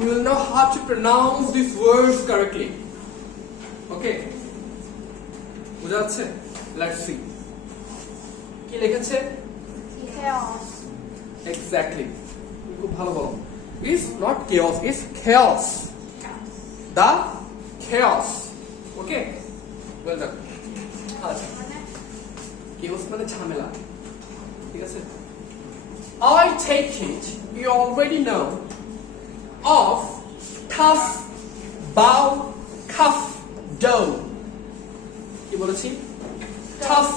we will know how to pronounce these words correctly. Okay? বোঝা যাচ্ছে let's see কি লিখেছে chaos, এক্স্যাক্টলি খুব ভালো বলো not chaos is খেয়স the খেয়স okay well done আচ্ছা কেওস মানে ঝামেলা ঠিক আছে I take it you already know of tough bow cuff dough কি বলেছি? Tough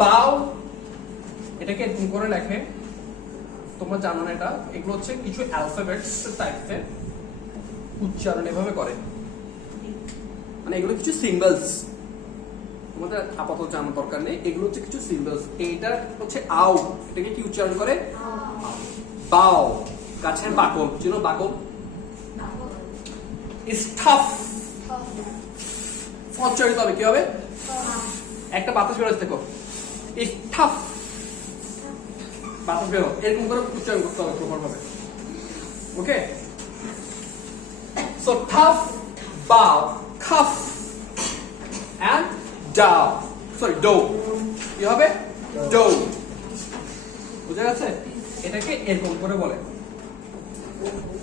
bow এটাকে এরকম করে লেখে। তোমরা জানো না এটা। এগুলো হচ্ছে কিছু অ্যালফাবেটস টাইপের উচ্চারণ এভাবে করে। মানে এগুলো কিছু সিম্বলস তোমাদের আপাতত জানার দরকার নেই। এগুলো হচ্ছে কিছু সিম্বলস এইটা হচ্ছে আউ এটাকে কি উচ্চারণ করে? বাও গাছের বাকল চিনো বাকল? ইস টাফ উচ্চারিত হবে, কি হবে? একটা বাতাস বেরোচ্ছে, দেখো। ইস টাফ বাতাস বেরো। এরকম করে উচ্চারণ করতে হবে okay so tough cough and sorry dough কি হবে? ডো বুঝা গেছে? এটাকে এরকম করে বলে।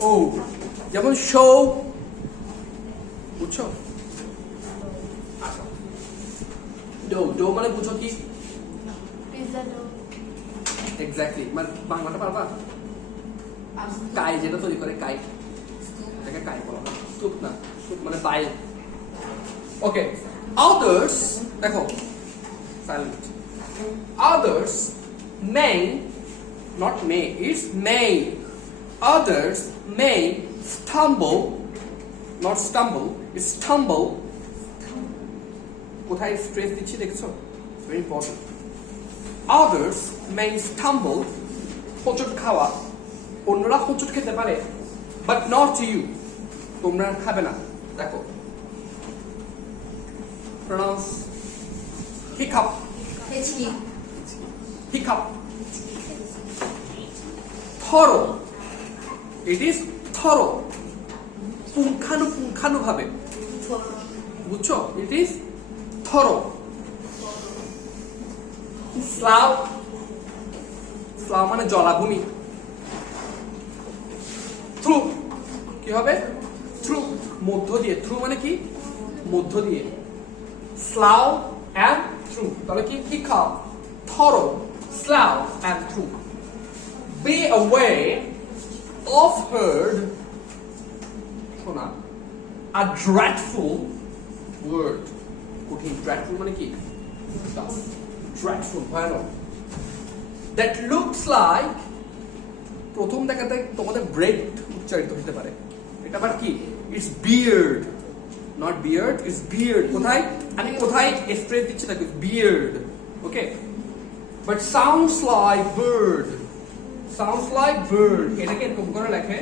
ও যেমন শো বুঝছ? আচ্ছা। ডো ডো মানে বুঝো কি? এক্স্যাক্টলি মানে বাংলাটা পারবা? কাই যেটা তৈরি করে কাই। এটাকে কাই বলা হয়। স্তূপ না স্তূপ মানে বাইল ওকে আদার্স দেখো। Silent others may not may it's may others may stumble not stumble stumble. কোথায় স্ট্রেস দিচ্ছি দেখছ? Very important others may stumble হোঁচট খাওয়া। অন্যরা হোঁচট খেতে পারে বাট নট ইউ তোমরা খাবে না। দেখো। Pronounce hiccup hiccup thorough it is thorough পুঙ্খানুপুঙ্খানু ভাবে বুঝছ it is thorough slough slough মানে জলাভূমি থ্রু কি হবে থ্রু মধ্য দিয়ে থ্রু মানে কি মধ্য দিয়ে স্লাভ অ্যান্ড থ্রু তাহলে কি কি খাও thorough slough and through be aware of heard, শোনা, a dreadful word. কঠিন, dreadful মানে কি? Dreadful, ভয়ানক। That looks like, প্রথম দেখাতে তোমাদের ব্রেড উচ্চারিত হতে পারে। এটা আবার কি? It's beard not beard it's beard কোথায়? আমি কোথায় স্ট্রেস দিচ্ছি তাকে? Beard okay but sounds like bird sounds like bird এটাকে এরকম করে লেখে।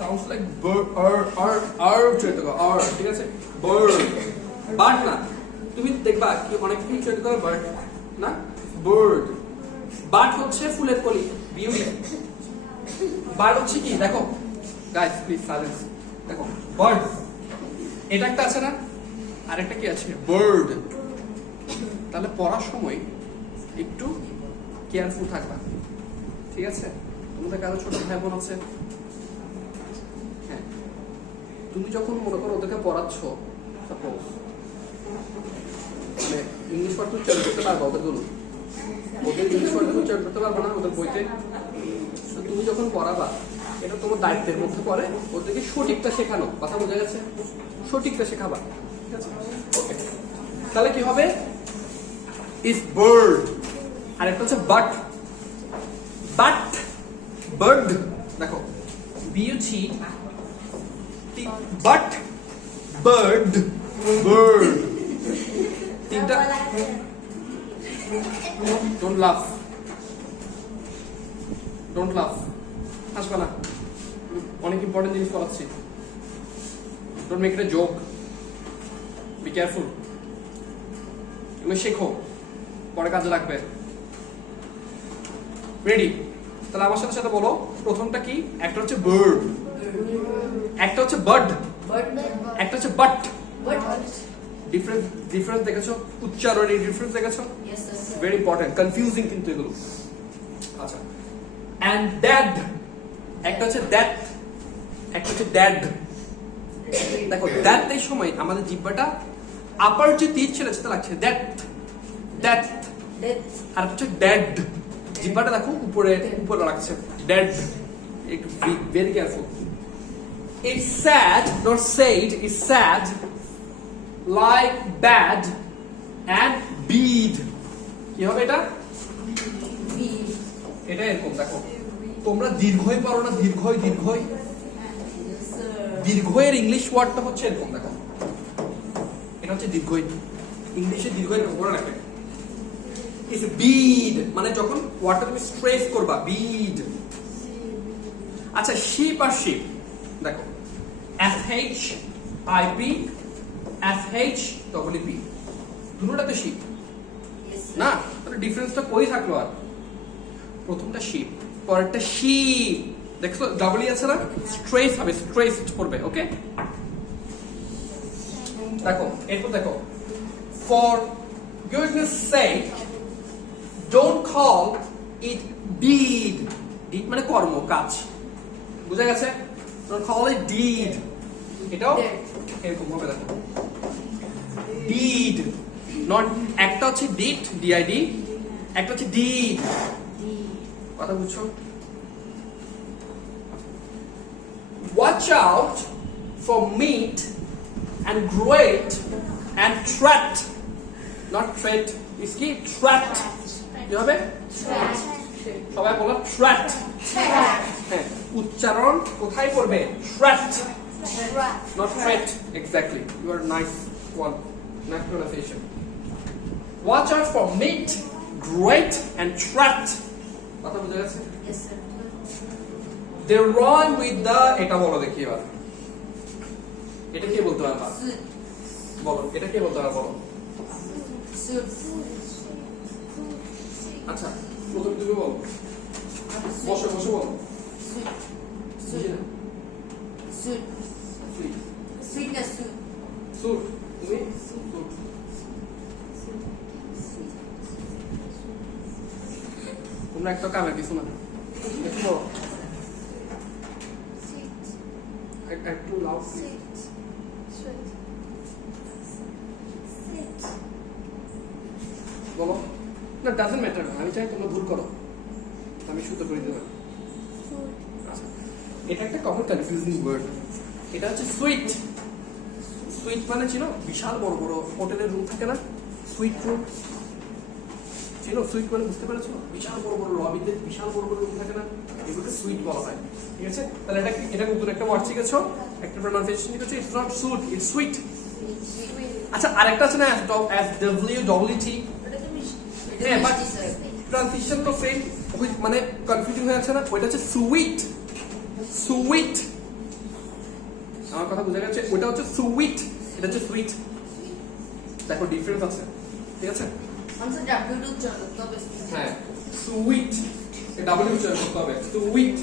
সাউন্ডস লাইক বার্ড আর আর আর উচ্চারিত করো আর ঠিক আছে? বার্ড বার্ড না। তুমি দেখবা কি অনেক কিছু উচ্চারিত করে বার্ড না? বার্ড বার্ড হচ্ছে ফুলের কলি, বিউটি। বার্ড হচ্ছে কি? দেখো। গাইস প্লিজ সাইলেন্স দেখো বার্ড এটা একটা আছে না? আরেকটা কি আছে? বার্ড তাহলে পড়ার সময় একটু কেয়ারফুল থাকবা। ঠিক আছে? তোমাদের কারও ছোট ভাই বোন আছে। হ্যাঁ। তুমি যখন মনে করো ওদেরকে পড়াচ্ছ সাপোজ মানে ইংলিশ ওয়ার্ড উচ্চারণ করতে পারবা ওদেরগুলো ওদের ইংলিশ ওয়ার্ড উচ্চারণ করতে পারবা না ওদের বইতে। তুমি যখন পড়াবা, এটা তোমার দায়িত্বের মধ্যে পড়ে, ওদেরকে সঠিকটা শেখানো। কথা বোঝা গেছে? সঠিকটা শেখাবা। ঠিক আছে? ওকে তাহলে কি হবে? ইজ বার্ড আর একটা হচ্ছে বাট বাট বার্ড দেখো বিউটি বাট বার্ড বার্ড তিনটা? ডোন্ট লাফ ডোন্ট লাফ হাসবে না। অনেক ইম্পর্টেন্ট জিনিস করাচ্ছি don't make it a joke be careful তুমি শেখো। পরে কাজে লাগবে। রেডি তাহলে আমার সাথে সাথে বলো প্রথমটা কি? একটা হচ্ছে বার্ড একটা হচ্ছে বার্ড একটা হচ্ছে বাট ডিফারেন্স ডিফারেন্স দেখেছ? উচ্চারণে ডিফারেন্স দেখেছ? ভেরি ইম্পর্টেন্ট কনফিউজিং কিন্তু এগুলো। আচ্ছা। অ্যান্ড ড্যাড একটা হচ্ছে দ্যাট একটা হচ্ছে ড্যাড দেখো দ্যাট এই সময় আমাদের জিব্বাটা আপার যে তীর ছিল সেটা লাগছে দ্যাট দ্যাট আর হচ্ছে ড্যাড জিব্বাটা দেখো উপরে উপরে লাগছে। ড্যাড একটু very careful It's sad, not said, it's sad, like bad and bead. কি হবে এটা? এটা এরকম দেখো। তোমরা দীর্ঘই পারো না দীর্ঘই দীর্ঘই। দীর্ঘয়ের ইংলিশ ওয়ার্ডটা হচ্ছে এরকম দেখো। এটা হচ্ছে দীর্ঘই। ইংলিশে দীর্ঘই এরকম করে রাখবে ইস বিড মানে যখন ওয়ার্ডটা তুমি স্ট্রেস করবা বিড আচ্ছা শিপ আর শিপ দেখো S H I P S H double P দুটোটা তো শিপ না? তাহলে ডিফারেন্সটা কই থাকল আর? প্রথমটা শিপ পরেরটা শিপ দেখছ? ডাবলই আছে না? স্ট্রেস হবে স্ট্রেস করবে ওকে দেখো এরপর দেখো for goodness sake don't call it deed deed মানে কর্ম কাজ। বুঝা গেছে? ডোন্ট কল ইট ডিড এটাও এরকম হবে দেখো ডিড নট একটা হচ্ছে ডিড ডিআইডি একটা হচ্ছে ডিড কথা বুঝছ? Watch out for meat and great and treat not threat is কি? ট্র্যাট কি হবে সবাই বলো ট্র্যাট হ্যাঁ উচ্চারণ কোথায় করবে ট্র্যাট not threat exactly you are nice one nice pronunciation watch out for meat great and trapped কথা বুঝা গেছে they run with the এটা বলো দেখি এবার এটা কে বলতে পারবা বলো এটা কে বলতে পারবা বলো আচ্ছা প্রথম তুমি বলো। বসে বসে বলো। তোমরা একটা কামে কিছু না? একটু লাউড বলো না ডাজেন্ট ম্যাটার আমি চাই তোমরা ভুল করো। আমি শুদ্ধ করে দেবো আচ্ছা, এটা একটা কমন কনফিউজিং ওয়ার্ড এটা হচ্ছে সুইট সুইট মানে ছিল বিশাল বড় বড় হোটেলের রুম থাকে না? সুইট রুম ছিল সুইট মানে বুঝতে পেরেছ? বিশাল বড় বড় লবিতে বিশাল বড় বড় রুম থাকে না? এগুলোকে সুইট বলা হয়। ঠিক আছে? তাহলে এটা এটা নতুন একটা ওয়ার্ড শিখেছো? একটা প্রনাউন্সিয়েশন শিখেছো? It's not suit it's sweet আচ্ছা আরেকটা আছে না এস ডব্লিউ ডব্লিউ টি হ্যাঁ বাট ট্রান্সিশন তো সেম মানে কনফিউজিং হয়ে আছে না ওইটা হচ্ছে সুইট সুইট আমার কথা বোঝা গেছে? ওটা হচ্ছে সুইট এটা হচ্ছে সুইট দেখো ডিফারেন্স আছে ঠিক আছে? হ্যাঁ সুইট ডাবল উচ্চারণ করতে হবে সুইট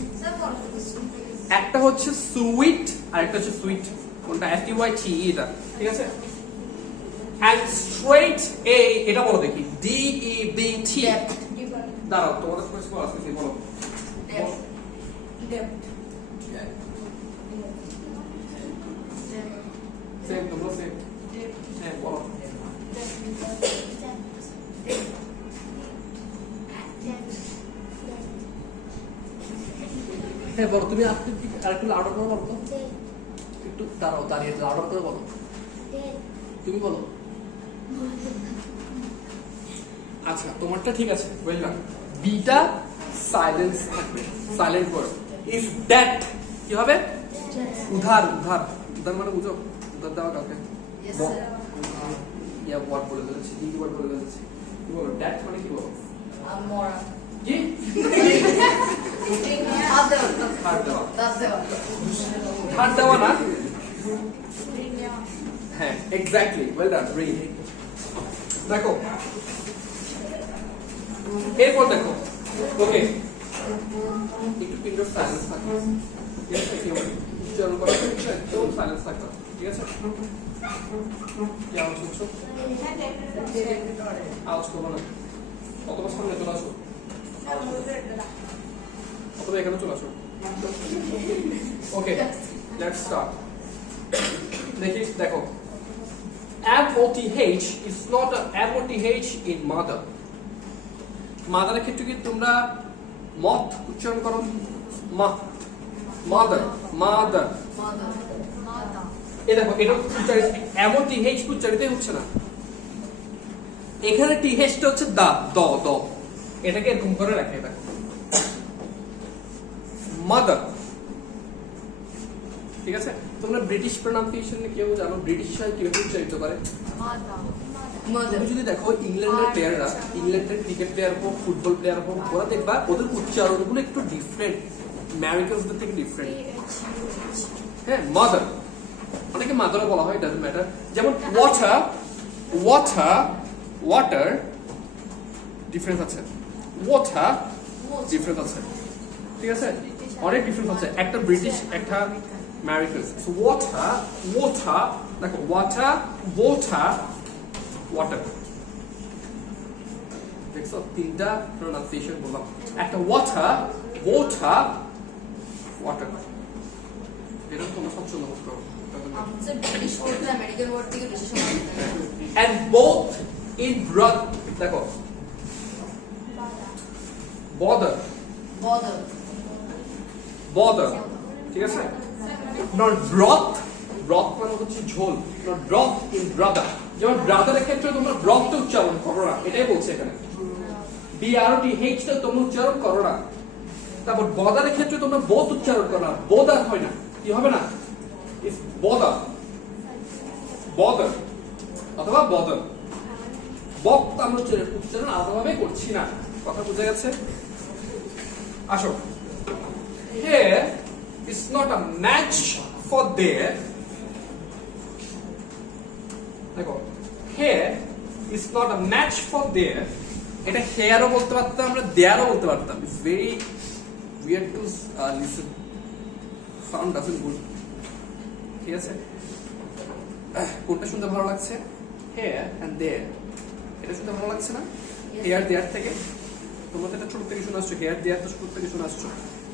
একটা হচ্ছে সুইট আর একটা হচ্ছে সুইট কোনটা? এস আই টি এটা ঠিক আছে? অ্যান্ড স্ট্রেট এ এটা বলো দেখি। ডি ই বি টি দাঁড়াও তোমাদের কোয়েশ্চেন আসছে বলো? সেম তোমরা সেম হ্যাঁ বলো। হ্যাঁ বলো তুমি আর একটু লাউডার করে বলো তো। একটু দাঁড়াও দাঁড়িয়ে লাউডার করে বলো। তুমি বলো। আচ্ছা তোমারটা ঠিক আছে ওয়েল ডান বিটা সাইলেন্স থাকবে সাইলেন্ট ওয়ার্ড ইফ দ্যাট কি হবে? উধার উধার। উধার মানে বুঝো? উধার দেওয়া কাউকে? ইয়া ওয়ার্ড বলে দিয়েছি কি ওয়ার্ড বলে দিয়েছি কি বলো? দ্যাট মানে কি বলো? কি? ধার দেওয়া ধার দেওয়া না? হ্যাঁ এক্স্যাক্টলি ওয়েল ডান দেখো এরপর দেখো। ওকে একটু পিরিয়ড সাইলেন্স থাকে ঠিক আছে কি হবে উচ্চারণ করার সময় একদম সাইলেন্স থাকতে ঠিক আছে? কি আওয়াজ আওয়াজ করব না। অথবা সামনে চলে আসো। অথবা এখানে চলে আসো। ওকে লেটস স্টার্ট দেখি, দেখো। MOTH is not a MOTH in mother. মাদারের ক্ষেত্রে কি তোমরা মত উচ্চারণ করো? Mother mother. দেখো, এটা উচ্চারিত, এমন টিহেচ হচ্ছে না। এখানে টিহেচটা হচ্ছে দা, দ দ। এটাকে এরকম করে রাখে, দেখো। মাদার। ঠিক আছে? তোমরা ব্রিটিশ প্রোনাউন্সিয়েশন কেউ জানো? ব্রিটিশ কীভাবে উচ্চারিত করে? তুমি যদি দেখো ইংল্যান্ডের প্লেয়াররা ইংল্যান্ডের ক্রিকেট প্লেয়ার হোক ফুটবল প্লেয়ার হোক ওরা দেখবা ওদের উচ্চারণগুলো একটু ডিফারেন্ট আমেরিকানসদের থেকে ডিফারেন্ট হ্যাঁ মাদার অনেকে মাদারও বলা হয় ডাজন্ট ম্যাটার যেমন ওয়াটার ওয়াটার ওয়াটার ডিফারেন্স আছে। ওয়াটার ডিফারেন্স আছে। ঠিক আছে? অনেক ডিফারেন্স আছে। একটা ব্রিটিশ একটা আমেরিকান ওয়াটার ওয়াটার দেখো ওয়াটার ওয়াটার ওয়াটার দেখছ তিনটা প্রোনাউন্সিয়েশন বললাম একটা ওয়াটার ওয়াটার ওয়াটার এটা তোমরা and both in broth দেখো bother বদল bother ঠিক আছে not broth. Broth মানে হচ্ছে ঝোল not broth in brother. যেমন ব্রাদারের ক্ষেত্রে তোমরা ব্রথ উচ্চারণ করো না, এটাই বলছে এখানে। তোমরা উচ্চারণ করো না। তারপর বদারের ক্ষেত্রে তোমরা বোধ উচ্চারণ করো না। হয় না। কি হবে না? ইস বদা বদর অথবা বদর বক্ত আমরা উচ্চারণ আলাদাভাবে করছি না। কথা বুঝা গেছে? আসো। Here is not a match দেখো here is not a match for there. এটা হেয়ারও বলতে পারতাম আমরা দেয়ারও বলতে পারতাম। It's very weird to listen sound doesn't good ঠিক আছে? কোনটা শুনতে ভালো লাগছে? হেয়ার অ্যান্ড দেয়ার এটা শুনতে ভালো লাগছে না? হেয়ার দেয়ার থেকে? তোমরা তো এটা ছোট থেকে শুনে আসছো। হেয়ার দেয়ার তো ছোট থেকে শুনে আসছো।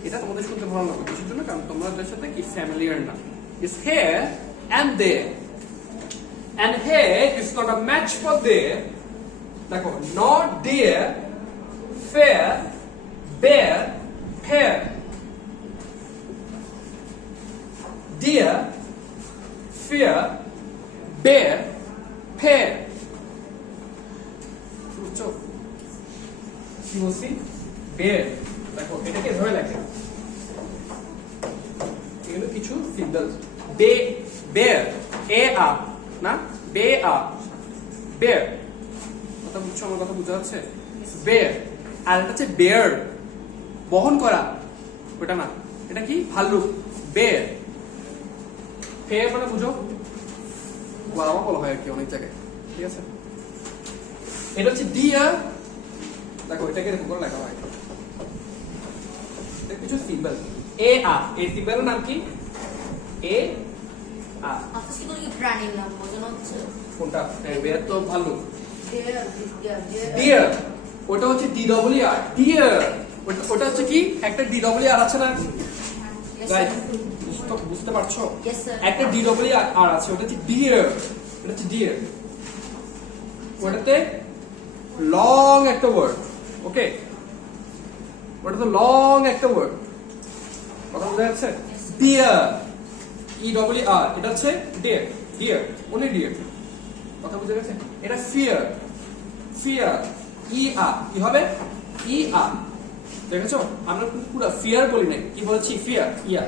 এটা তোমাদের শুনতে ভালো লাগবে। কিসের জন্য কারণ তোমরা এটার সাথে কি ফ্যামিলিয়ার না। Is here and there And hair is not a match for there দেখো not there fair bear fair dear, fear, bear, pair. বুঝছো কি বলছি বের দেখো এটাকে ধরে লাগে এগুলো কিছু সিম্বল বে বের এ আ না? বে আ বের কথা বুঝছ? আমার কথা বুঝা যাচ্ছে? বের আর এটা হচ্ছে বেয়ার বহন করা। ওটা না। এটা কি? ভাল্লুক। বের ফেয়ার মানে বুঝো? গলামা বলা হয় আর কি অনেক জায়গায়। ঠিক আছে? এটা হচ্ছে ডিয়ার দেখো এটাকে এরকম করে লেখা হয়। কিছু সিম্বল এ আ এই সিম্বলের নাম কি? এ কোনটা? বের তো ভালো ডিয়ার ডিয়ার ডিয়ার ওটা হচ্ছে ডি ডবল আর ডিয়ার ওটা ওটা হচ্ছে কি? একটা ডি ডবল আর আছে না? বুঝতে বুঝতে পারছ? একটা ডি ডবল আর আছে ওটা হচ্ছে ডিয়ার এটা হচ্ছে ডিয়ার ওটাতে লং একটা ওয়ার্ড ওকে ওটাতে লং একটা ওয়ার্ড কথা বোঝা যাচ্ছে? ডিয়ার ই ডবল আর এটা হচ্ছে ডিয়ার ডিয়ার অনলি ডিয়ার কথা বুঝা গেছে? এটা ফিয়ার ফিয়ার ই আ কি হবে? ই আ দেখেছ? আমরা পুরো ফিয়ার বলি নাই। কি বলছি? ফিয়ার ইয়া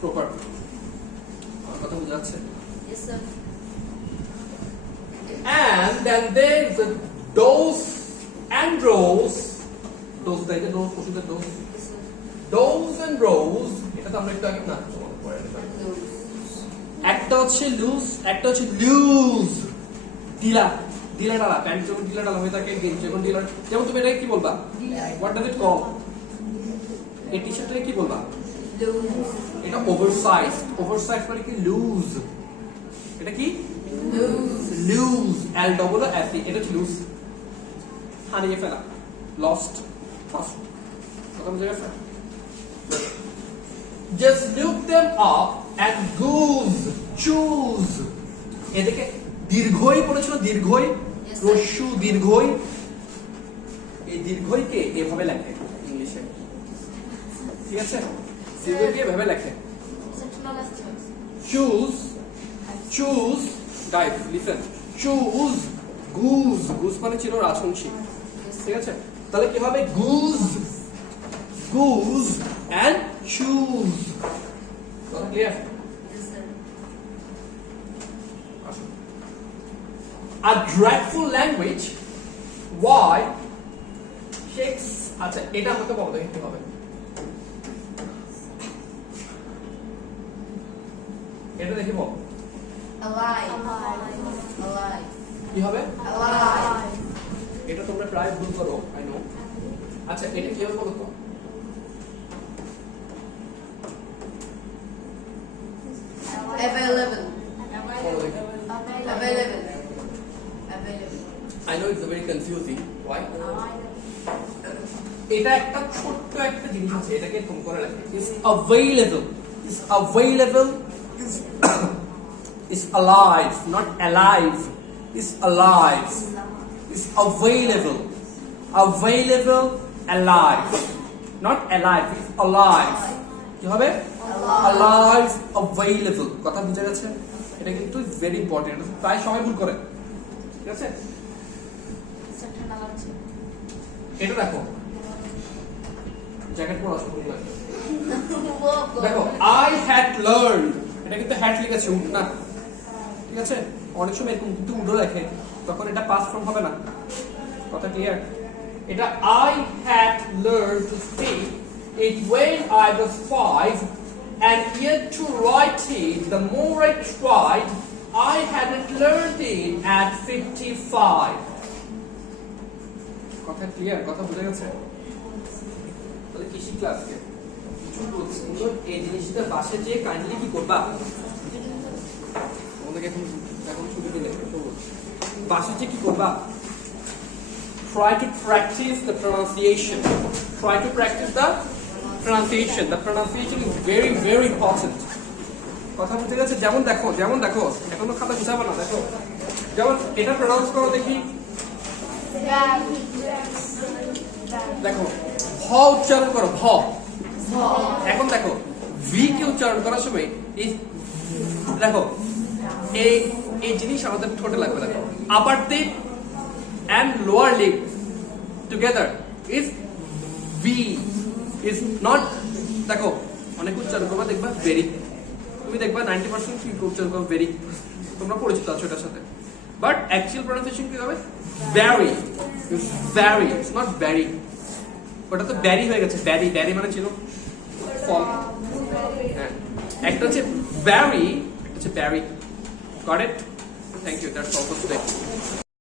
প্রপার কথা বোঝা যাচ্ছে? And then there is a dose and rows dose তাই যে dose ওষুধের dose dose and rows এটা তো আমরা একটু আগে না পরে। একটা হচ্ছে লুজ একটা হচ্ছে লুজ ঢিলা ঢিলা ডালা প্যান্ট যখন ঢিলা ডালা হয়ে থাকে গেঞ্জি যখন ঢিলা, যেমন তুমি এটাকে কি বলবা? What does it call Lose. এটা ওভারসাইজ ওভারসাইজ মানে কি লুজ এটা কি? Lose L double S E এটা লুজ হারিয়ে ফেলা লস্ট কথা বুঝে গেছে Just look them and goose choose এদিকে দীর্ঘই পড়েছ দীর্ঘই রস্যু দীর্ঘই। এই দীর্ঘই কে এভাবে লেখে ইংলিশে। ঠিক আছে? দীর্ঘকে এভাবে লেখে। Choose choose dive listen choose goose goose মানে ছিল রাজবংশী ঠিক আছে? তাহলে কি হবে গুজ গুজ অ্যান্ড চুজ কথা clear a dreadful language. Why? Shakes. আচ্ছা এটা হতে বলো দেখি কি হবে। এটা দেখি বল। Alive. Alive. Alive. কি হবে? Alive. এটা তোমরা প্রায় ভুল করো আই নো আচ্ছা এটা কি হবে বলো তো? Available. বলো দেখি Available. Available. I know it's very confusing why এটা একটা ছোট্ট একটা জিনিস আছে এটাকে তুমি করে রাখবে is available is available is is alive not alive is alive is available available alive not alive is alive কি হবে? অ্যালাইভ অ্যাভেলেবল কথা বুঝে গেছে? এটা কিন্তু ভেরি ইম্পর্টেন্ট প্রায় সবাই ভুল করে। ঠিক আছে? এটা দেখো। জ্যাকেট পরা শুরু দেখো আই হ্যাড লার্ন এটা কিন্তু হ্যাড লিখেছে উঠ না। ঠিক আছে? অনেক সময় এরকম কিন্তু উঠো লেখে, তখন এটা পাস ফর্ম হবে না। কথা ক্লিয়ার এটা I had learn to speak it when I was five and yet to write it the more I tried I hadn't learned it at 55 কথা ক্লিয়ার কথা বুঝে গেছে তাহলে কৃষি ক্লাসকে কিছু সুন্দর এই জিনিসটা বাসে যেয়ে কাইন্ডলি কি করবা তোমাদেরকে এখন এখন ছুটি দিলে সবুজ বাসে যেয়ে কি করবা try to practice the pronunciation try to practice the pronunciation, the pronunciation is very very important. কথা বুঝে গেছে যেমন দেখো যেমন দেখো, এখনও খাতা গুছাবো না, দেখো। যেমন এটা প্রনাউন্স করো দেখি। দেখো, ভ উচ্চারণ করো, ভ। এখন দেখো ভি কে উচ্চারণ করার সময় এই দেখো, এই এই জিনিস আমাদের ঠোঁটে লাগবে, দেখো। Upper lip and lower lip together is V is not, দেখো, অনেক উচ্চারণ করবা দেখবা ভেরি তুমি দেখবা নাইনটি পার্সেন্ট কি উচ্চারণ করবা ভেরি তোমরা পরিচিত আছো এটার সাথে। বাট অ্যাকচুয়াল প্রনাউন্সিয়েশন কি হবে? Very very it's not very ওটা তো ব্যারি হয়ে গেছে ব্যারি ব্যারি মানে ছিল ফল। হ্যাঁ। একটা হচ্ছে ব্যারি একটা হচ্ছে berry got it thank you that's all for today